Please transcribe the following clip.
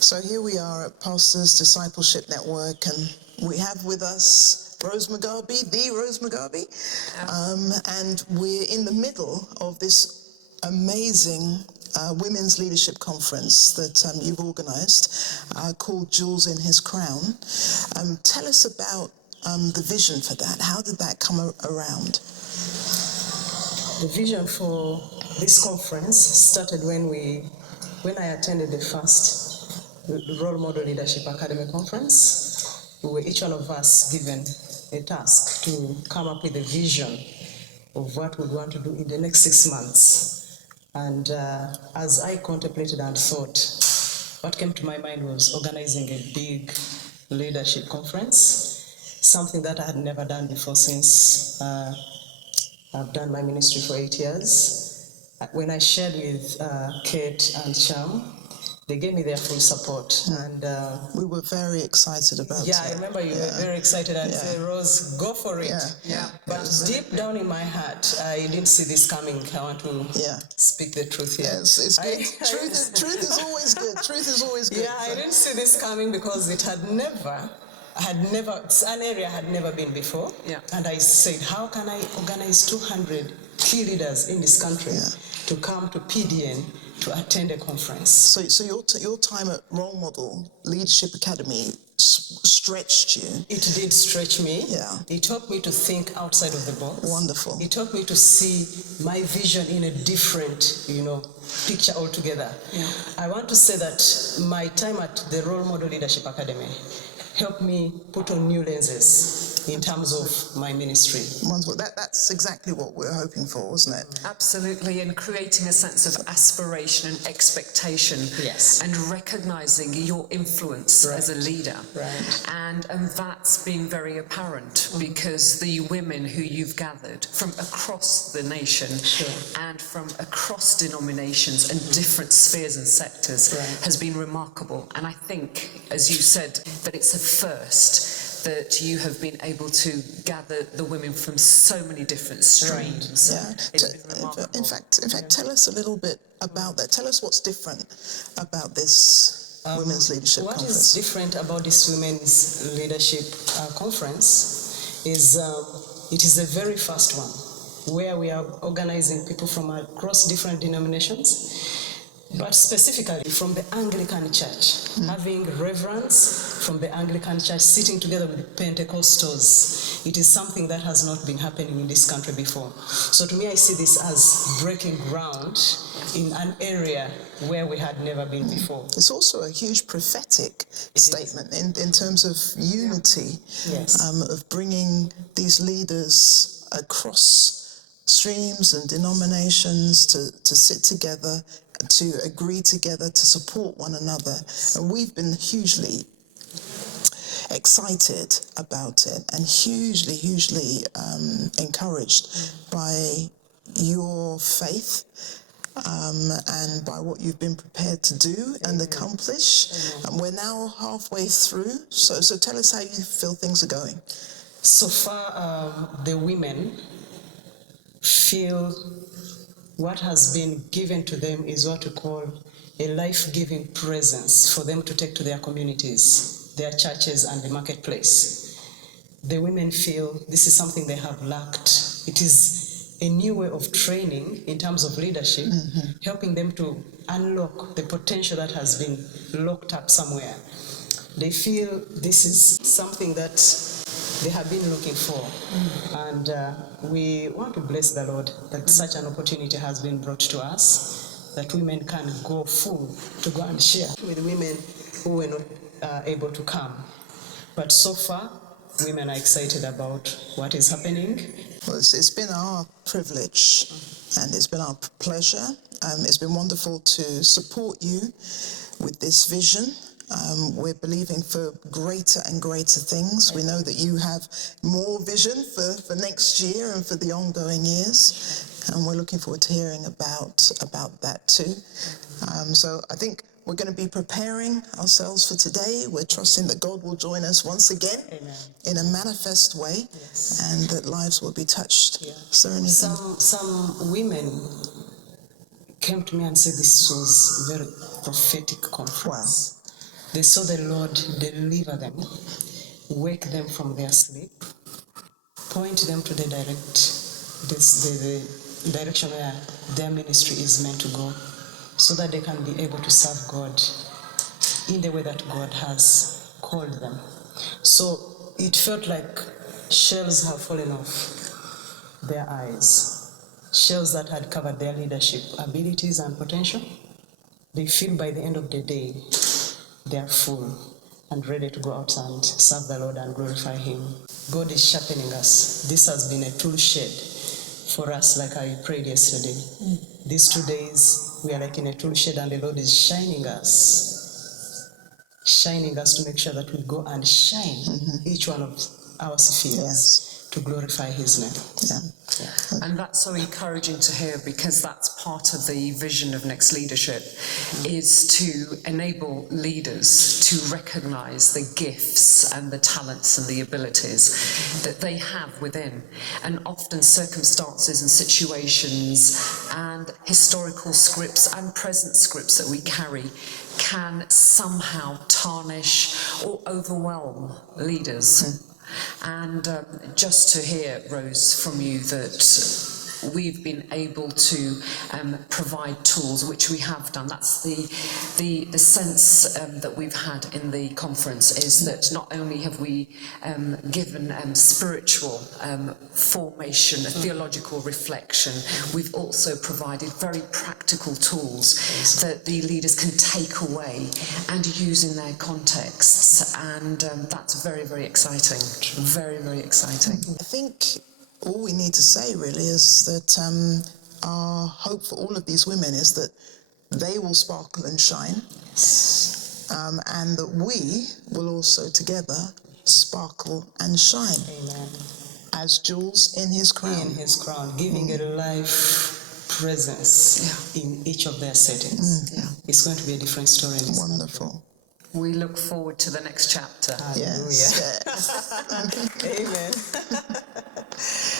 So here we are at Pastors Discipleship Network, and we have with us Rose Mugabe, the Rose Mugabe, and we're in the middle of this amazing Women's Leadership Conference that you've organised called Jewels in His Crown. Tell us about the vision for that. How did that come around? The vision for this conference started when I attended the first Role Model Leadership Academy conference. We were each one of us given a task to come up with a vision of what we want to do in the next 6 months. And as I contemplated and thought, what came to my mind was organizing a big leadership conference, something that I had never done before since I've done my ministry for 8 years. When I shared with Kate and Cham, they gave me their full support, and we were very excited about it. Yeah, I remember you were very excited and said, "Rose, go for it." Yeah. But deep down in my heart, I didn't see this coming. I want to speak the truth here. Yes, it's good. Truth is always good. Truth is always good. Yeah, I didn't see this coming because it's an area I had never been before. Yeah. And I said, how can I organize 200 key leaders in this country to come to PDN to attend a conference? So your time at Role Model Leadership Academy stretched you. It did stretch me. Yeah. It taught me to think outside of the box. Wonderful. It taught me to see my vision in a different, picture altogether. Yeah. I want to say that my time at the Role Model Leadership Academy helped me put on new lenses in terms of my ministry. Wonderful. That's exactly what we're hoping for, wasn't it? Absolutely, and creating a sense of aspiration and expectation. Yes. And recognizing your influence as a leader. Right. And that's been very apparent because the women who you've gathered from across the nation and from across denominations and different spheres and sectors has been remarkable. And I think, as you said, that it's a first that you have been able to gather the women from so many different streams. In fact, tell us a little bit about that. Tell us what's different about this Women's Leadership Conference. What is different about this Women's Leadership Conference is it is the very first one where we are organizing people from across different denominations, but specifically from the Anglican Church, having reverends from the Anglican Church sitting together with Pentecostals. It is something that has not been happening in this country before. So to me, I see this as breaking ground in an area where we had never been before. It's also a huge prophetic statement in terms of unity, of bringing these leaders across streams and denominations to sit together, to agree together, to support one another. And we've been hugely excited about it and hugely encouraged by your faith and by what you've been prepared to do and accomplish. And we're now halfway through. So tell us how you feel things are going. So far, the women feel what has been given to them is what we call a life-giving presence for them to take to their communities, their churches, and the marketplace. The women feel this is something they have lacked. It is a new way of training in terms of leadership, helping them to unlock the potential that has been locked up somewhere. They feel this is something that they have been looking for. And we want to bless the Lord that such an opportunity has been brought to us, that women can go full to go and share with women who were not able to come. But so far, women are excited about what is happening. Well, it's been our privilege and it's been our pleasure. It's been wonderful to support you with this vision. We're believing for greater and greater things. We know that you have more vision for next year and for the ongoing years. And we're looking forward to hearing about that too. So I think we're going to be preparing ourselves for today. We're trusting that God will join us once again in a manifest way and that lives will be touched. Is there anything? Some women came to me and said this was a very prophetic conference. They saw the Lord deliver them, wake them from their sleep, point them to the direction where their ministry is meant to go, so that they can be able to serve God in the way that God has called them. So it felt like shells have fallen off their eyes, shells that had covered their leadership abilities and potential. They feel by the end of the day they are full and ready to go out and serve the Lord and glorify Him. God is sharpening us. This has been a tool shed for us, like I prayed yesterday. These 2 days, we are like in a tool shed, and the Lord is shining us to make sure that we go and shine each one of our spheres to glorify His name. And that's so encouraging to hear, because that's part of the vision of Next Leadership, is to enable leaders to recognise the gifts and the talents and the abilities that they have within. And often circumstances and situations and historical scripts and present scripts that we carry can somehow tarnish or overwhelm leaders. And just to hear, Rose, from you that we've been able to provide tools, which we have done. That's the sense that we've had in the conference, is that not only have we given spiritual formation, a theological reflection, we've also provided very practical tools that the leaders can take away and use in their contexts. And that's very, very exciting. Very, very exciting. I think all we need to say really is that our hope for all of these women is that they will sparkle and shine, and that we will also together sparkle and shine. Amen. As jewels in His crown. In His crown, giving a life presence in each of their settings. It's going to be a different story. In this Wonderful. We look forward to the next chapter. Yes. Amen.